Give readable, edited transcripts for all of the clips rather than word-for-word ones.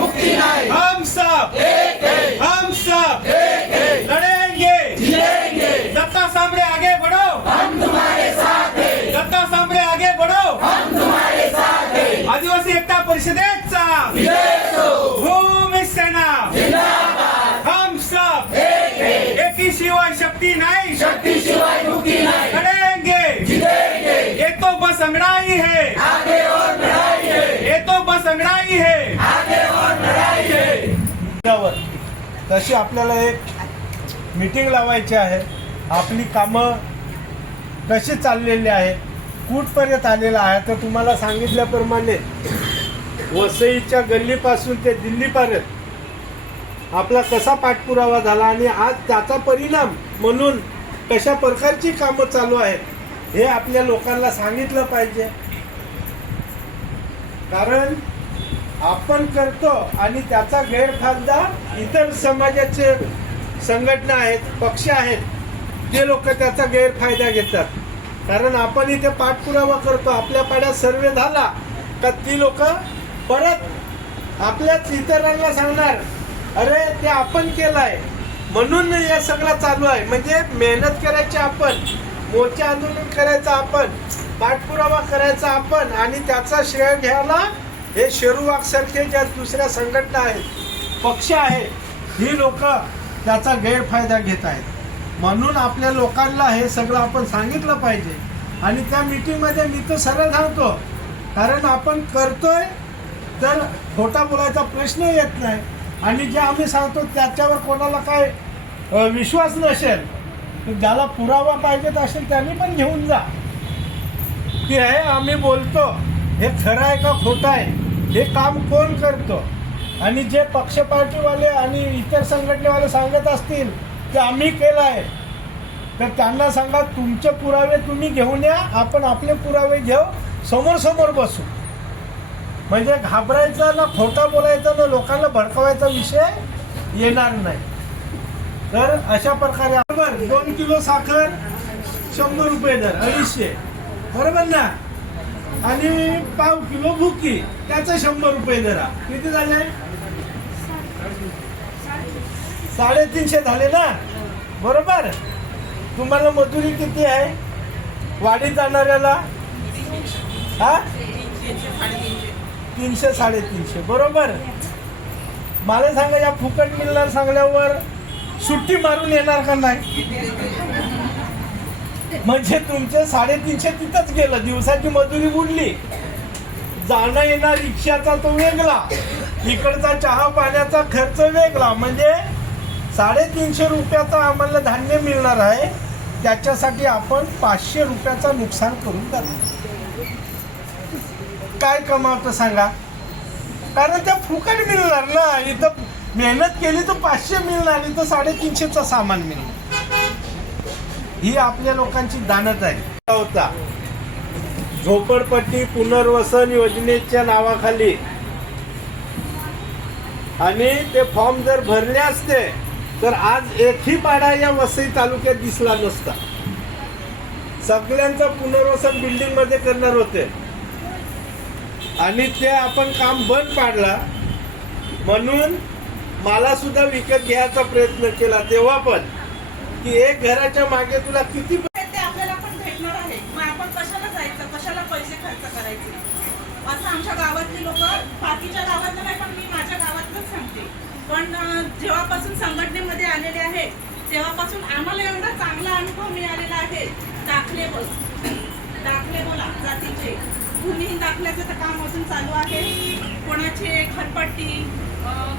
मुक्ति नहीं, हम सब एक है, हम सब एक है, लड़ेंगे जिएंगे, दत्ता सामने आगे बढ़ो, हम तुम्हारे साथ है, दत्ता सामने आगे बढ़ो. हम तुम्हारे साथ है. आदिवासी एकता परिषदेचा विजय हो, भूमी सेना जिंदाबाद, हम सब एक है, एकी शिवाय शक्ती नाही, शक्ति सिवाय मुक्ति नहीं, लड़ेंगे. जीतेंगे, ये तो बस अंगड़ाई है, आगे और लड़ाई है, ये तो बस अंगड़ाई है. आगे और लड़ाई है. त्यावर तशी आपल्याला एक मीटिंग लावायची आहे. आपली कामं कशी चाललेली आहे, कुठपर्यंत आलेला आहे, तर तुम्हाला सांगितल्याप्रमाणे वसईच्या गल्लीपासून ते दिल्लीपर्यंत आपला कसा पाठपुरावा झाला आणि आज त्याचा परिणाम म्हणून कशा प्रकारची कामं चालू आहेत हे आपल्या लोकांना सांगितलं पाहिजे. कारण आपण करतो आणि त्याचा गैरफायदा इतर समाजाचे संघटना आहेत, पक्ष आहेत, ते लोक त्याचा गैरफायदा घेतात. कारण आपण इथे पाठपुरावा करतो, आपल्या पाड्यात सर्वे झाला का ती लोक परत आपल्याच इतरांना सांगणार, अरे ते आपण केलाय म्हणून हे सगळं चालू आहे. म्हणजे मेहनत करायची आपण, मोर्चे आंदोलन करायचं आपण, पाठपुरावा करायचा आपण आणि त्याचा श्रेय घ्यायला हे शेरूवाग सारखे ज्या दुसऱ्या संघटना आहेत, पक्ष आहेत, ही लोक त्याचा गैरफायदा घेत आहेत. म्हणून आपल्या लोकांना हे सगळं आपण सांगितलं पाहिजे. आणि त्या मीटिंगमध्ये मी तर सरळ सांगतो, कारण आपण करतोय तर खोटा बोलायचा प्रश्न येत नाही. आणि जे आम्ही सांगतो त्याच्यावर कोणाला काय विश्वास नसेल, तर ज्याला पुरावा पाहिजेत असेल त्यांनी पण घेऊन जा की हे आम्ही बोलतो हे खरं आहे का खोटं आहे, हे काम कोण करतो. आणि जे पक्ष पार्टीवाले आणि इतर संघटनेवाले सांगत असतील की आम्ही केलं आहे, तर त्यांना सांगा तुमचे पुरावे तुम्ही घेऊन या, आपण आपले पुरावे घेऊ, समोर समोर बसू. म्हणजे घाबरायचा ना, खोटा बोलायचा ना, लोकांना भडकवायचा विषय येणार नाही. तर अशा प्रकारे बरोबर 2 किलो साखर 100 रुपये दर, 250, बरोबर ना. आणि पाव किलो भुकी त्याचं 100 रुपये दर. किती झाले? 350 झाले ना, बरोबर. तुम्हाला मजुरी किती आहे वाढीत जाणाऱ्याला? हा, 300 350, बरोबर. मला सांगा, या फुकट मिळणार सांगल्यावर सुट्टी मारून येणार का नाही? म्हणजे तुमचे 350 तिथंच गेलं, दिवसाची मजुरी बुडली. जाणं येणार रिक्षाचा तो वेगळा, इकडचा चहा पाण्याचा खर्च वेगळा. म्हणजे 350 रुपयाचा आम्हाला धान्य मिळणार आहे, त्याच्यासाठी आपण 500 रुपयाचं नुकसान करून टाकलं. काय कमावतं सांगा? कारण त्या फुकट मिळणार ना. इथं मेहनत केली तर 500 मिळणार, इथं 350चं सामान मिळणार. ही आपल्या लोकांची दानत आहे. होता झोपडपट्टी पुनर्वसन योजनेच्या नावाखाली, आणि ते फॉर्म जर भरले असते तर आज एकही पाडा या वसई तालुक्यात दिसला नसता. सगळ्यांचं पुनर्वसन बिल्डिंग मध्ये करणार होते आणि ते आपण काम बंद पाडला. म्हणून मला सुद्धा विकत घ्यायचा प्रयत्न केला तेव्हा पण, की एक घराच्या मागे तुला किती ते आपल्याला पण भेटणार आहे. मग आपण कशाला जायचं, कशाला पैसे खर्च करायचे, असं आमच्या गावातली लोक, बाकीच्या गावातलं नाही पण मी माझ्या गावातलंच सांगते. पण जेव्हापासून संघटनेमध्ये आलेले आहे तेव्हापासून आम्हाला एवढा चांगला अनुभव मिळालेला आहे. दाखले बोला जातीचे, भूमिहीन दाखल्याचं तर काम अजून चालू आहे. कोणाचे घरपट्टी,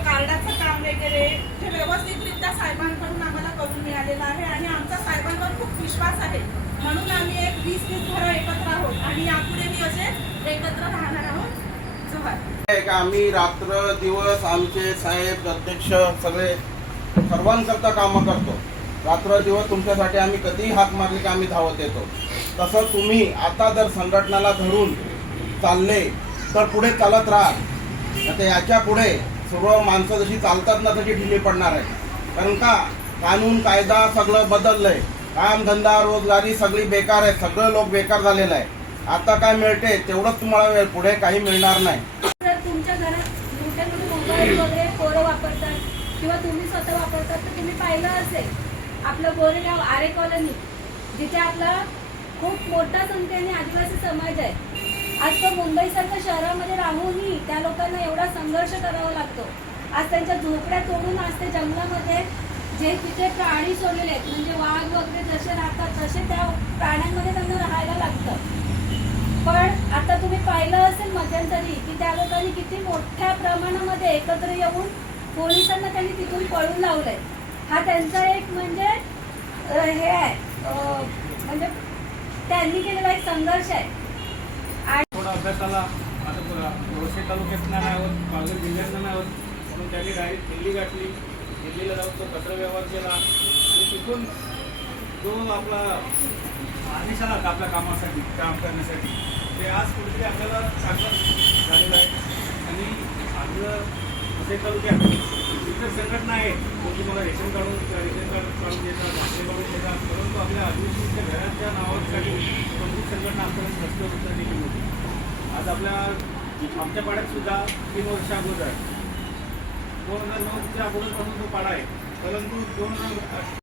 कार्डाचं काम वगैरे हे व्यवस्थितरित्या साहेबांकडून आम्हाला करून मिळालेलं आहे. आणि आमचा साहेबांवर खूप विश्वास आहे. म्हणून आम्ही एक 20-30 घरं एकत्र आहोत आणि यापुढेही असे एकत्र राहणार आहोत. जोहार. आम्ही रात्र दिवस आमचे साहेब अध्यक्ष सगळे सर्वांकरता कामं करतो. रात्र दिवस तुमच्यासाठी आम्ही कधीही हाक मारली की आम्ही धावत येतो. तसं तुम्ही आता जर संघटनाला धरून चालले तर पुढे चालत राहा. आता याच्या पुढे सर्व माणसं जशी चालतात ना तशी ढिली पडणार आहे. कारण का कानून कायदा सगळं बदललंय. काम धंदा रोजगारी सगळी बेकार आहे. सगळं लोक बेकार झालेलं आहे. आता काय मिळते तेवढंच तुम्हाला पुढे काही मिळणार नाही. तुमच्या घरात मोबाईल वगैरे पोरं वापरतात किंवा तुम्ही स्वतः वापरतात, तर तुम्ही पाहिलं असेल आपलं गोरेगाव आरे कॉलनी, जिथे आपला खूप मोठ्या संख्येने आदिवासी समाज आहे. आज तो मुंबईसारख्या शहरामध्ये राहूनही त्या लोकांना एवढा संघर्ष करावा लागतो. आज त्यांच्या झोपड्या तोडून आज ते जंगलामध्ये जे तिथे प्राणी सोडलेले आहेत, म्हणजे वाघ वगैरे जसे राहतात तसे त्या प्राण्यांमध्ये त्यांना राहायला लागतं. पण आता तुम्ही पाहिलं असेल मध्यंतरी की त्या लोकांनी किती मोठ्या प्रमाणामध्ये एकत्र येऊन पोलिसांना त्यांनी तिथून पळून लावलंय. हा त्यांचा एक म्हणजे हे आहे, म्हणजे त्यांनी केलेला एक संघर्ष आहे. थोडा अभ्यासाला आता वसई तालुक्यात नाही आहोत, पालघर जिल्ह्यात नाही आहोत, म्हणून त्यांनी डायरेक्ट दिल्ली गाठली. दिल्लीला जाऊन तो पत्र व्यवहार केला आणि तिथून जो आपला आदेश आला आपल्या कामासाठी काम करण्यासाठी, ते आज कुठेतरी आपल्याला चांगलं झालेलं आहे. आणि आपलं वसई तालुक्यात इतर संघटना आहेत, जो तुम्हाला रेशन कार्ड काढून देतात, भाषे काढून देतात, परंतु आपल्या आदिवासीच्या घराच्या नावासाठी कोणती संघटना आतापर्यंत रस्त्यावर उतरलेली होती. आज आमच्या पाड्यात सुद्धा 3 वर्ष अगोदर 2009च्या अगोदरपासून तो पाडा आहे, परंतु 2000